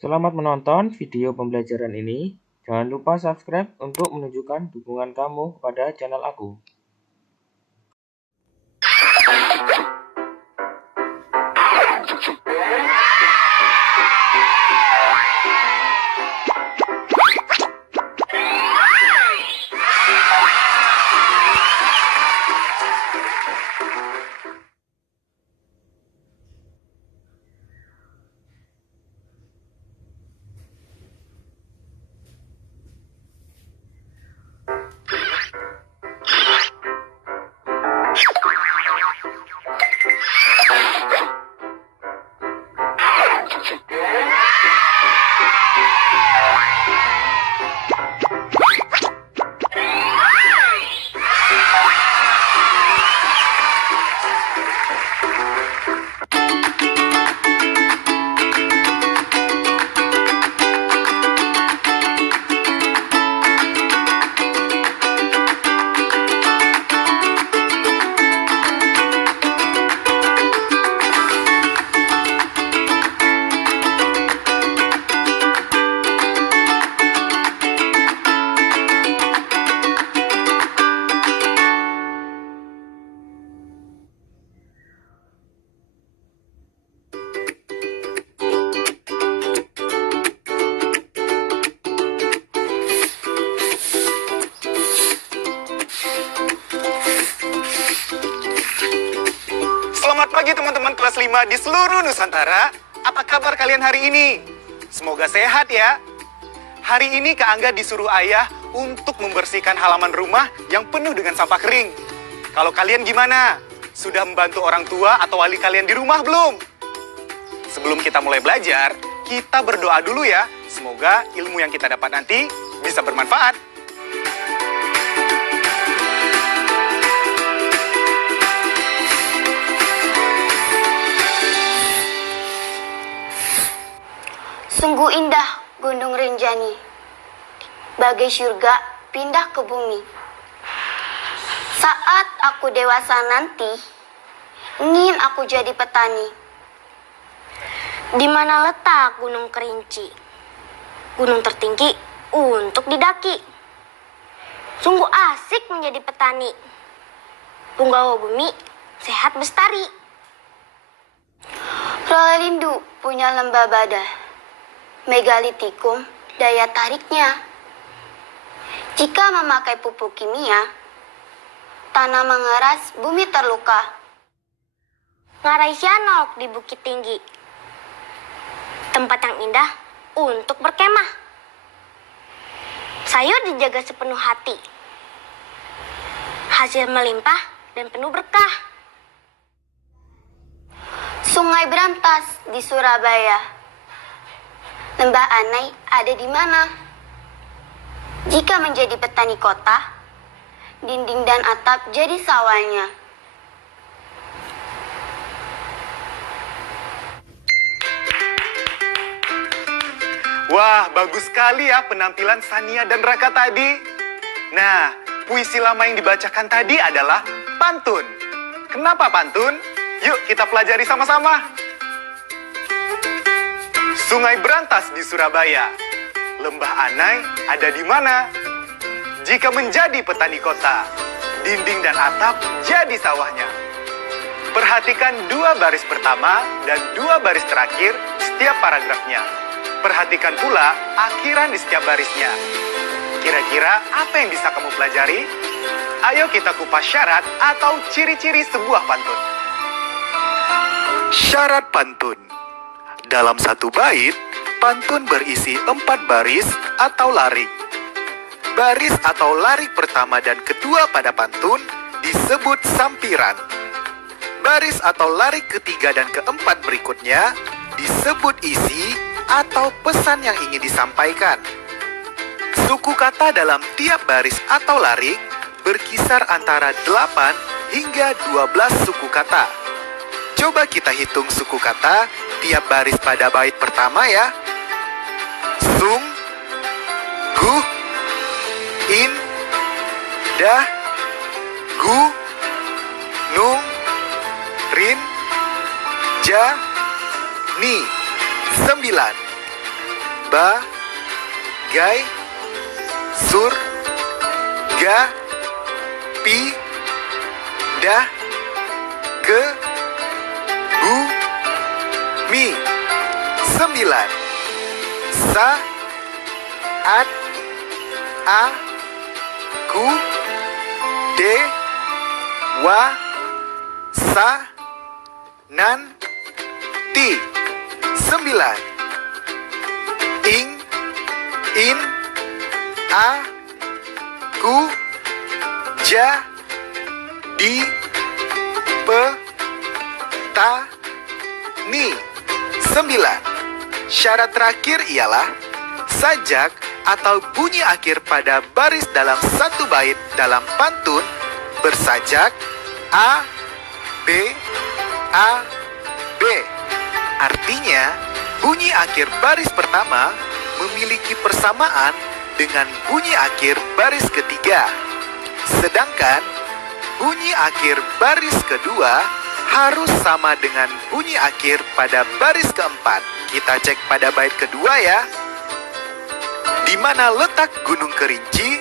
Selamat menonton video pembelajaran ini. Jangan lupa subscribe untuk menunjukkan dukungan kamu kepada channel aku. Selamat pagi teman-teman kelas 5 di seluruh Nusantara. Apa kabar kalian hari ini? Semoga sehat ya. Hari ini Kak Angga disuruh ayah untuk membersihkan halaman rumah yang penuh dengan sampah kering. Kalau kalian gimana? Sudah membantu orang tua atau wali kalian di rumah belum? Sebelum kita mulai belajar, kita berdoa dulu ya. Semoga ilmu yang kita dapat nanti bisa bermanfaat. Sungguh indah Gunung Rinjani, bagai surga pindah ke bumi. Saat aku dewasa nanti, ingin aku jadi petani. Di mana letak Gunung Kerinci? Gunung tertinggi untuk didaki. Sungguh asik menjadi petani. Punggawa bumi sehat bestari. Rolindo punya lembah badah. Megalitikum daya tariknya. Jika memakai pupuk kimia, tanah mengeras, bumi terluka. Ngarai Sianok di Bukit Tinggi, tempat yang indah untuk berkemah. Sayur dijaga sepenuh hati, hasil melimpah dan penuh berkah. Sungai berantas di Surabaya. Lembah Anai ada di mana? Jika menjadi petani kota, dinding dan atap jadi sawahnya. Wah, bagus sekali ya penampilan Sania dan Raka tadi. Nah, puisi lama yang dibacakan tadi adalah pantun. Kenapa pantun? Yuk kita pelajari sama-sama. Sungai berantas di Surabaya. Lembah Anai ada di mana? Jika menjadi petani kota, dinding dan atap jadi sawahnya. Perhatikan dua baris pertama dan dua baris terakhir setiap paragrafnya. Perhatikan pula akhiran di setiap barisnya. Kira-kira apa yang bisa kamu pelajari? Ayo kita kupas syarat atau ciri-ciri sebuah pantun. Syarat pantun. Dalam satu bait, pantun berisi 4 baris atau larik. Baris atau larik pertama dan kedua pada pantun disebut sampiran. Baris atau larik ketiga dan keempat berikutnya disebut isi atau pesan yang ingin disampaikan. Suku kata dalam tiap baris atau larik berkisar antara 8 hingga 12 suku kata. Coba kita hitung suku kata tiap baris pada bait pertama ya. Sung, guh, in, dah, gu, nung, rin, ja, ni. 9. ba, gai, sur, ga, pi, da, ke, bu, mi. 9. Sa, at, a, ku, de, wa, sa, nan, ti. 9. Ing, in, a, ku, ja, di, pe, ta, ni. 9. Syarat terakhir ialah sajak atau bunyi akhir pada baris dalam satu bait dalam pantun bersajak A, B, A, B. Artinya, bunyi akhir baris pertama memiliki persamaan dengan bunyi akhir baris ketiga. Sedangkan, bunyi akhir baris kedua harus sama dengan bunyi akhir pada baris keempat. Kita cek pada bait kedua ya. Di mana letak Gunung Kerinci,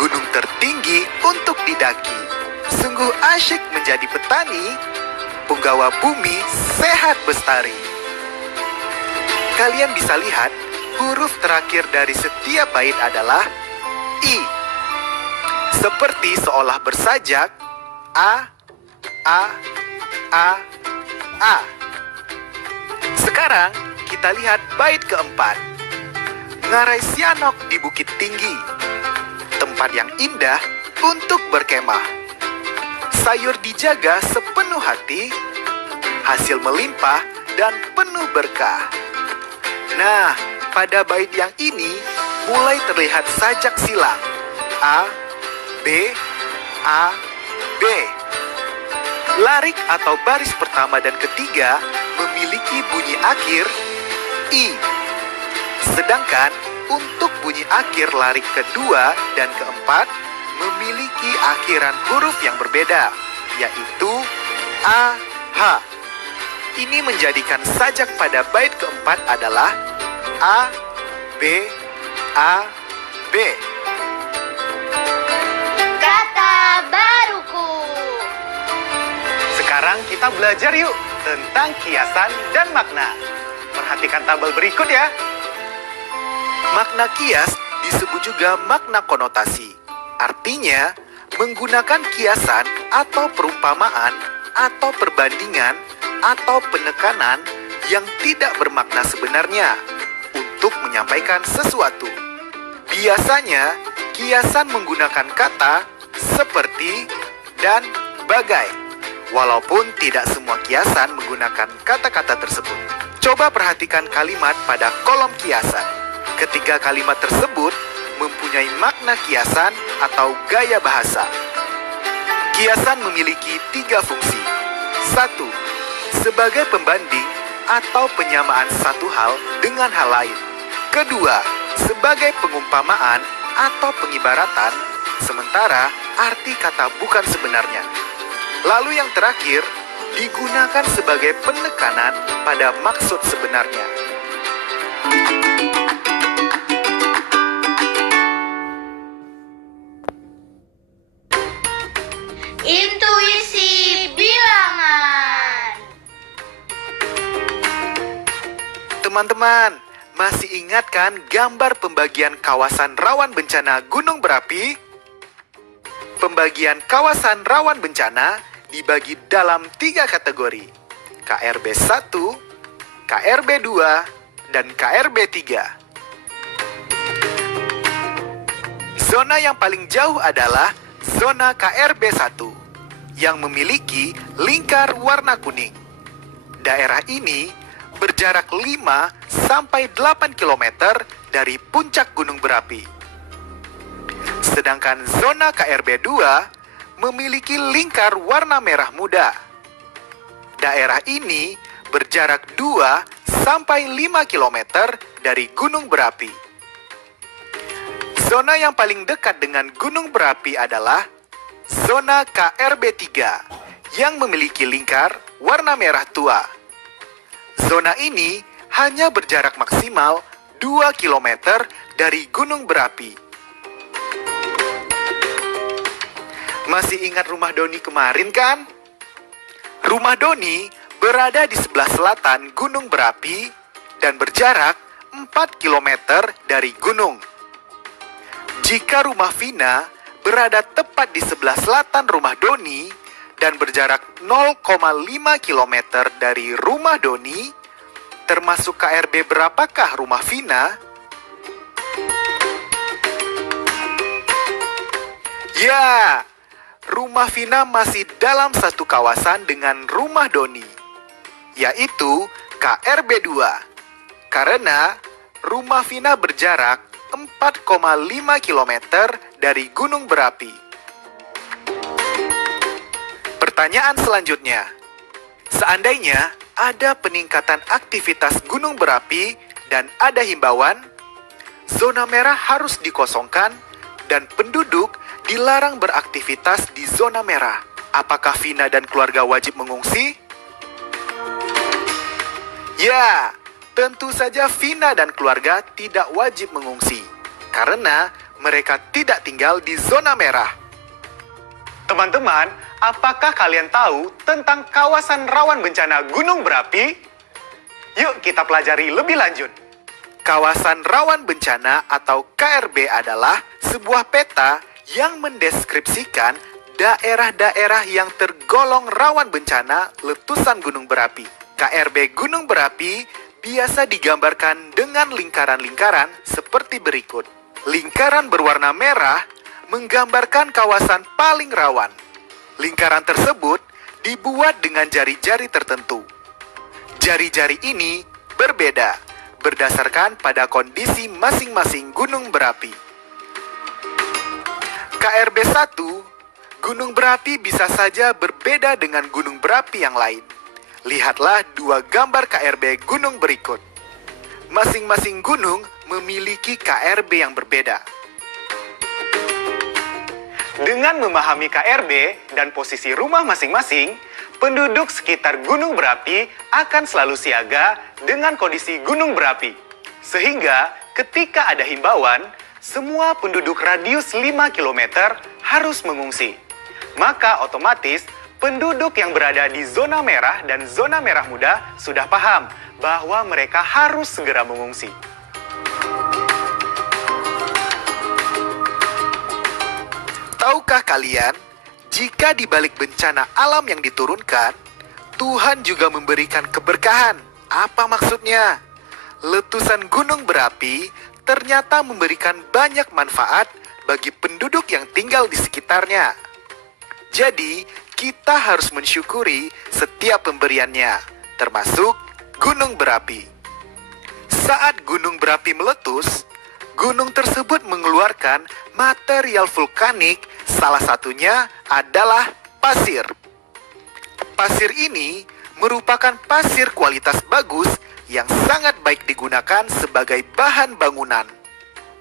gunung tertinggi untuk didaki. Sungguh asyik menjadi petani, penggawa bumi sehat bestari. Kalian bisa lihat, huruf terakhir dari setiap bait adalah I. Seperti seolah bersajak, A, A, A, A. Sekarang, kita lihat bait keempat. Ngarai Sianok di Bukit Tinggi, tempat yang indah untuk berkemah. Sayur dijaga sepenuh hati, hasil melimpah dan penuh berkah. Nah, pada bait yang ini mulai terlihat sajak silang. A, B, A, B. Larik atau baris pertama dan ketiga memiliki bunyi akhir I. Sedangkan untuk bunyi akhir larik kedua dan keempat memiliki akhiran huruf yang berbeda, yaitu A, H. Ini menjadikan sajak pada bait keempat adalah A, B, A, B. Kata baruku. Sekarang kita belajar yuk tentang kiasan dan makna. Perhatikan tabel berikut ya. Makna kias disebut juga makna konotasi. Artinya, menggunakan kiasan atau perumpamaan atau perbandingan atau penekanan yang tidak bermakna sebenarnya untuk menyampaikan sesuatu. Biasanya, kiasan menggunakan kata seperti dan bagai. Walaupun tidak semua kiasan menggunakan kata-kata tersebut. Coba perhatikan kalimat pada kolom kiasan. Ketiga kalimat tersebut mempunyai makna kiasan atau gaya bahasa. Kiasan memiliki 3 fungsi. 1. Sebagai pembanding atau penyamaan satu hal dengan hal lain. Kedua, sebagai pengumpamaan atau pengibaratan, sementara arti kata bukan sebenarnya. Lalu yang terakhir, digunakan sebagai penekanan pada maksud sebenarnya. Intuisi bilangan. Teman-teman, masih ingat kan gambar pembagian kawasan rawan bencana gunung berapi? Pembagian kawasan rawan bencana dibagi dalam 3 kategori, KRB 1, KRB 2, dan KRB 3. Zona yang paling jauh adalah zona KRB 1, yang memiliki lingkar warna kuning. Daerah ini berjarak 5-8 km dari puncak gunung berapi. Sedangkan zona KRB 2 memiliki lingkar warna merah muda. Daerah ini berjarak 2-5 km dari gunung berapi. Zona yang paling dekat dengan gunung berapi adalah zona KRB 3 yang memiliki lingkar warna merah tua. Zona ini hanya berjarak maksimal 2 km dari gunung berapi. Masih ingat rumah Doni kemarin kan? Rumah Doni berada di sebelah selatan gunung berapi dan berjarak 4 km dari gunung. Jika rumah Vina berada tepat di sebelah selatan rumah Doni dan berjarak 0,5 km dari rumah Doni, termasuk KRB berapakah rumah Vina? Ya, rumah Vina masih dalam satu kawasan dengan rumah Doni, yaitu KRB 2. Karena rumah Vina berjarak 4,5 km dari gunung berapi. Pertanyaan selanjutnya, seandainya ada peningkatan aktivitas gunung berapi dan ada himbauan, zona merah harus dikosongkan dan penduduk dilarang beraktivitas di zona merah. Apakah Vina dan keluarga wajib mengungsi? Ya, tentu saja Vina dan keluarga tidak wajib mengungsi, karena mereka tidak tinggal di zona merah. Teman-teman, apakah kalian tahu tentang kawasan rawan bencana gunung berapi? Yuk kita pelajari lebih lanjut. Kawasan rawan bencana atau KRB adalah sebuah peta yang mendeskripsikan daerah-daerah yang tergolong rawan bencana letusan gunung berapi. KRB gunung berapi biasa digambarkan dengan lingkaran-lingkaran seperti berikut. Lingkaran berwarna merah menggambarkan kawasan paling rawan. Lingkaran tersebut dibuat dengan jari-jari tertentu. Jari-jari ini berbeda berdasarkan pada kondisi masing-masing gunung berapi. KRB 1, gunung berapi bisa saja berbeda dengan gunung berapi yang lain. Lihatlah dua gambar KRB gunung berikut. Masing-masing gunung memiliki KRB yang berbeda. Dengan memahami KRB dan posisi rumah masing-masing, penduduk sekitar gunung berapi akan selalu siaga dengan kondisi gunung berapi. Sehingga ketika ada himbauan, semua penduduk radius 5 km harus mengungsi. Maka otomatis penduduk yang berada di zona merah dan zona merah muda sudah paham bahwa mereka harus segera mengungsi. Tahukah kalian, jika di balik bencana alam yang diturunkan, Tuhan juga memberikan keberkahan. Apa maksudnya? Letusan gunung berapi ternyata memberikan banyak manfaat bagi penduduk yang tinggal di sekitarnya. Jadi, kita harus mensyukuri setiap pemberiannya, termasuk gunung berapi. Saat gunung berapi meletus, gunung tersebut mengeluarkan material vulkanik, salah satunya adalah pasir. Pasir ini merupakan pasir kualitas bagus yang sangat baik digunakan sebagai bahan bangunan.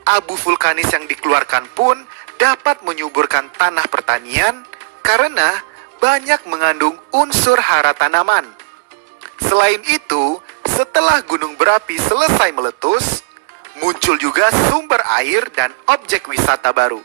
Abu vulkanis yang dikeluarkan pun dapat menyuburkan tanah pertanian karena banyak mengandung unsur hara tanaman. Selain itu, setelah gunung berapi selesai meletus, muncul juga sumber air dan objek wisata baru.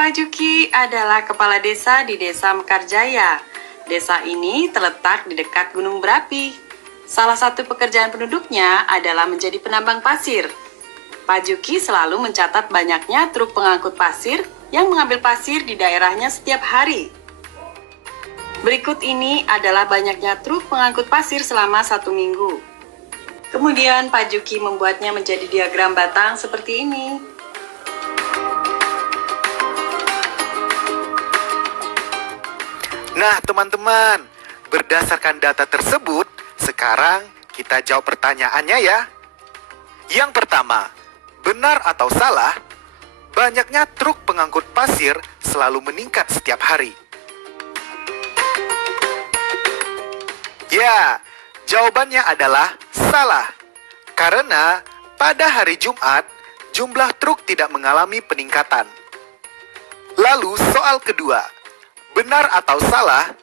Pak Juki adalah kepala desa di Desa Mekarjaya. Desa ini terletak di dekat gunung berapi. Salah satu pekerjaan penduduknya adalah menjadi penambang pasir. Pak Juki selalu mencatat banyaknya truk pengangkut pasir yang mengambil pasir di daerahnya setiap hari. Berikut ini adalah banyaknya truk pengangkut pasir selama 1 minggu. Kemudian Pak Juki membuatnya menjadi diagram batang seperti ini. Nah, teman-teman, berdasarkan data tersebut, sekarang kita jawab pertanyaannya ya. Yang pertama, benar atau salah, banyaknya truk pengangkut pasir selalu meningkat setiap hari. Ya, jawabannya adalah salah. Karena pada hari Jumat, jumlah truk tidak mengalami peningkatan. Lalu soal kedua, benar atau salah,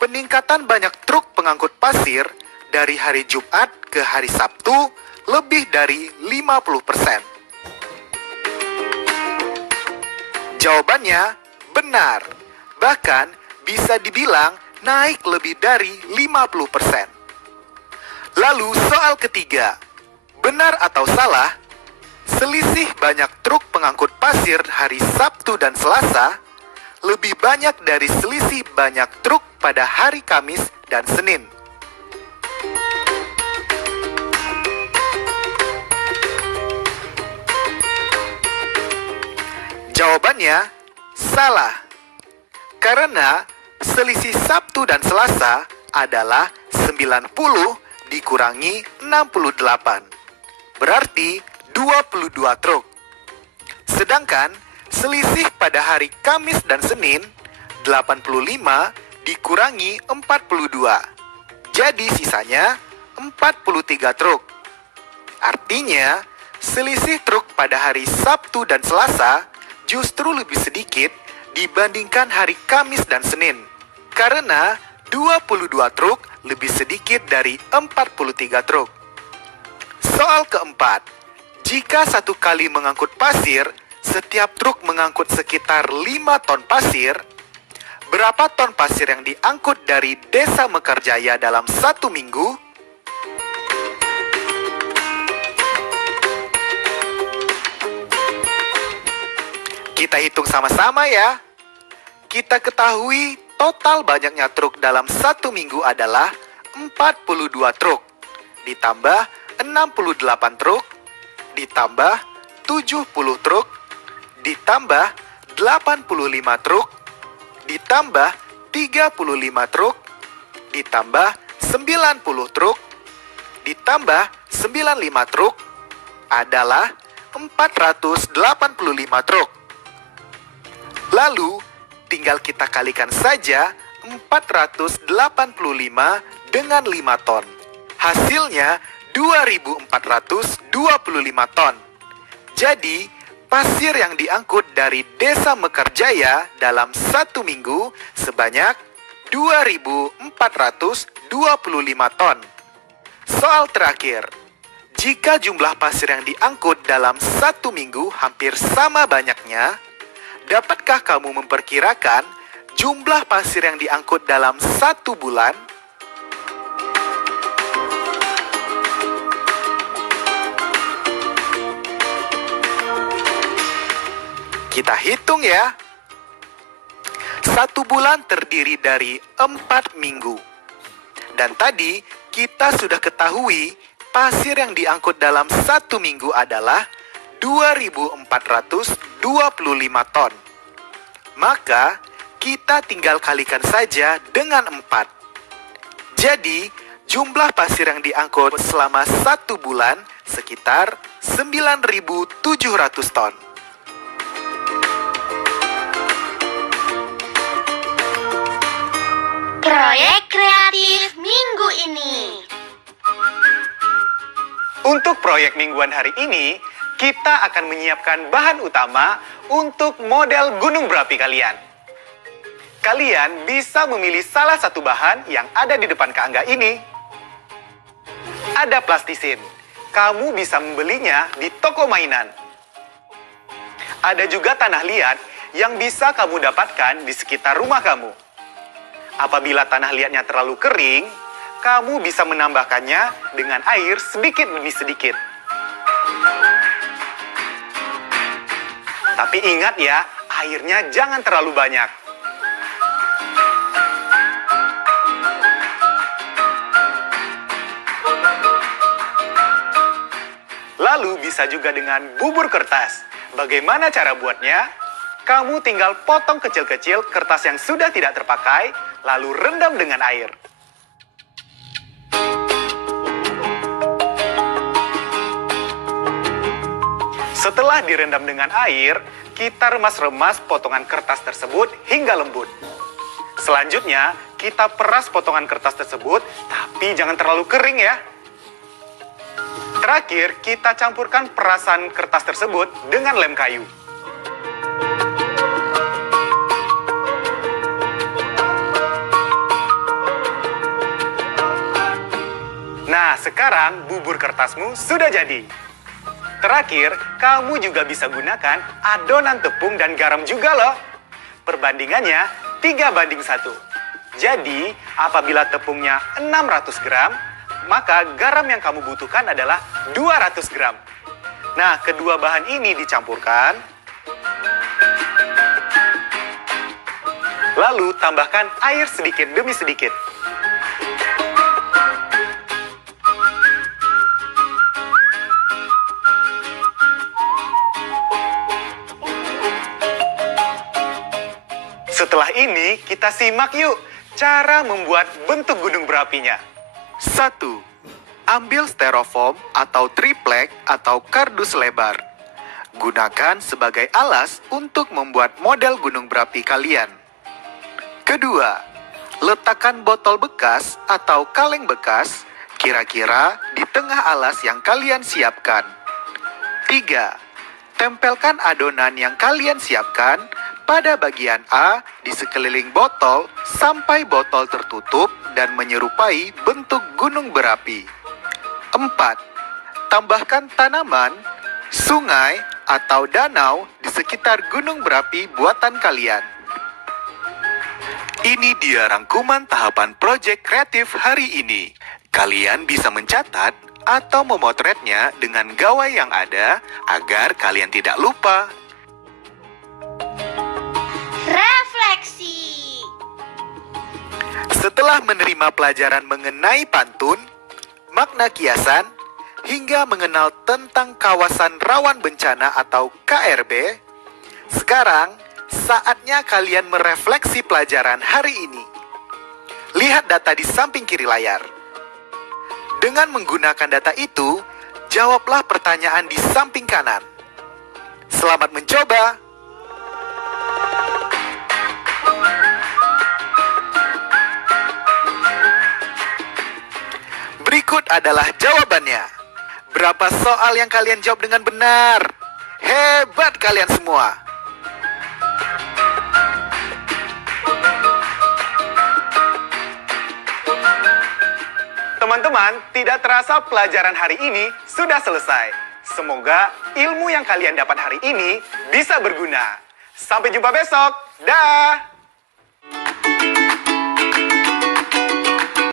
peningkatan banyak truk pengangkut pasir dari hari Jumat ke hari Sabtu lebih dari 50%. Jawabannya benar. Bahkan bisa dibilang naik lebih dari 50%. Lalu soal ketiga, benar atau salah? Selisih banyak truk pengangkut pasir hari Sabtu dan Selasa lebih banyak dari selisih banyak truk pada hari Kamis dan Senin. Jawabannya salah. Karena selisih Sabtu dan Selasa adalah 90 dikurangi 68. Berarti 22 truk. Sedangkan selisih pada hari Kamis dan Senin 85 dikurangi 42. Jadi sisanya 43 truk. Artinya, selisih truk pada hari Sabtu dan Selasa justru lebih sedikit dibandingkan hari Kamis dan Senin. Karena 22 truk lebih sedikit dari 43 truk. Soal keempat, jika satu kali mengangkut pasir, setiap truk mengangkut sekitar 5 ton pasir, berapa ton pasir yang diangkut dari Desa Mekarjaya dalam 1 minggu? Kita hitung sama-sama ya. Kita ketahui total banyaknya truk dalam 1 minggu adalah 42 truk. Ditambah 68 truk, ditambah 70 truk, ditambah 85 truk, ditambah 35 truk, ditambah 90 truk, ditambah 95 truk, adalah 485 truk. Lalu, tinggal kita kalikan saja 485 dengan 5 ton. Hasilnya 2.425 ton. Jadi, pasir yang diangkut dari Desa Mekarjaya dalam 1 minggu sebanyak 2.425 ton. Soal terakhir, jika jumlah pasir yang diangkut dalam 1 minggu hampir sama banyaknya, dapatkah kamu memperkirakan jumlah pasir yang diangkut dalam 1 bulan? Kita hitung ya. 1 bulan terdiri dari 4 minggu. Dan tadi kita sudah ketahui pasir yang diangkut dalam 1 minggu adalah 2.425 ton. Maka kita tinggal kalikan saja dengan 4. Jadi jumlah pasir yang diangkut selama 1 bulan sekitar 9.700 ton. Proyek kreatif minggu ini. Untuk proyek mingguan hari ini, kita akan menyiapkan bahan utama untuk model gunung berapi kalian. Kalian bisa memilih salah satu bahan yang ada di depan Kak Angga ini. Ada plastisin. Kamu bisa membelinya di toko mainan. Ada juga tanah liat yang bisa kamu dapatkan di sekitar rumah kamu. Apabila tanah liatnya terlalu kering, kamu bisa menambahkannya dengan air sedikit demi sedikit. Tapi ingat ya, airnya jangan terlalu banyak. Lalu bisa juga dengan bubur kertas. Bagaimana cara buatnya? Kamu tinggal potong kecil-kecil kertas yang sudah tidak terpakai, lalu rendam dengan air. Setelah direndam dengan air, kita remas-remas potongan kertas tersebut hingga lembut. Selanjutnya, kita peras potongan kertas tersebut, tapi jangan terlalu kering ya. Terakhir, kita campurkan perasan kertas tersebut dengan lem kayu. Nah, sekarang bubur kertasmu sudah jadi. Terakhir, kamu juga bisa gunakan adonan tepung dan garam juga loh. Perbandingannya 3:1. Jadi, apabila tepungnya 600 gram, maka garam yang kamu butuhkan adalah 200 gram. Nah, kedua bahan ini dicampurkan. Lalu tambahkan air sedikit demi sedikit. Setelah ini, kita simak yuk cara membuat bentuk gunung berapinya. 1. Ambil styrofoam atau triplek atau kardus lebar. Gunakan sebagai alas untuk membuat model gunung berapi kalian. Kedua, letakkan botol bekas atau kaleng bekas kira-kira di tengah alas yang kalian siapkan. 3. Tempelkan adonan yang kalian siapkan pada bagian A di sekeliling botol sampai botol tertutup dan menyerupai bentuk gunung berapi. 4. Tambahkan tanaman, sungai, atau danau di sekitar gunung berapi buatan kalian. Ini dia rangkuman tahapan proyek kreatif hari ini. Kalian bisa mencatat atau memotretnya dengan gawai yang ada agar kalian tidak lupa. Refleksi. Setelah menerima pelajaran mengenai pantun, makna kiasan, hingga mengenal tentang kawasan rawan bencana atau KRB, sekarang saatnya kalian merefleksi pelajaran hari ini. Lihat data di samping kiri layar. Dengan menggunakan data itu, jawablah pertanyaan di samping kanan. Selamat mencoba! Berikut adalah jawabannya. Berapa soal yang kalian jawab dengan benar? Hebat kalian semua! Teman-teman, tidak terasa pelajaran hari ini sudah selesai. Semoga ilmu yang kalian dapat hari ini bisa berguna. Sampai jumpa besok. Dah!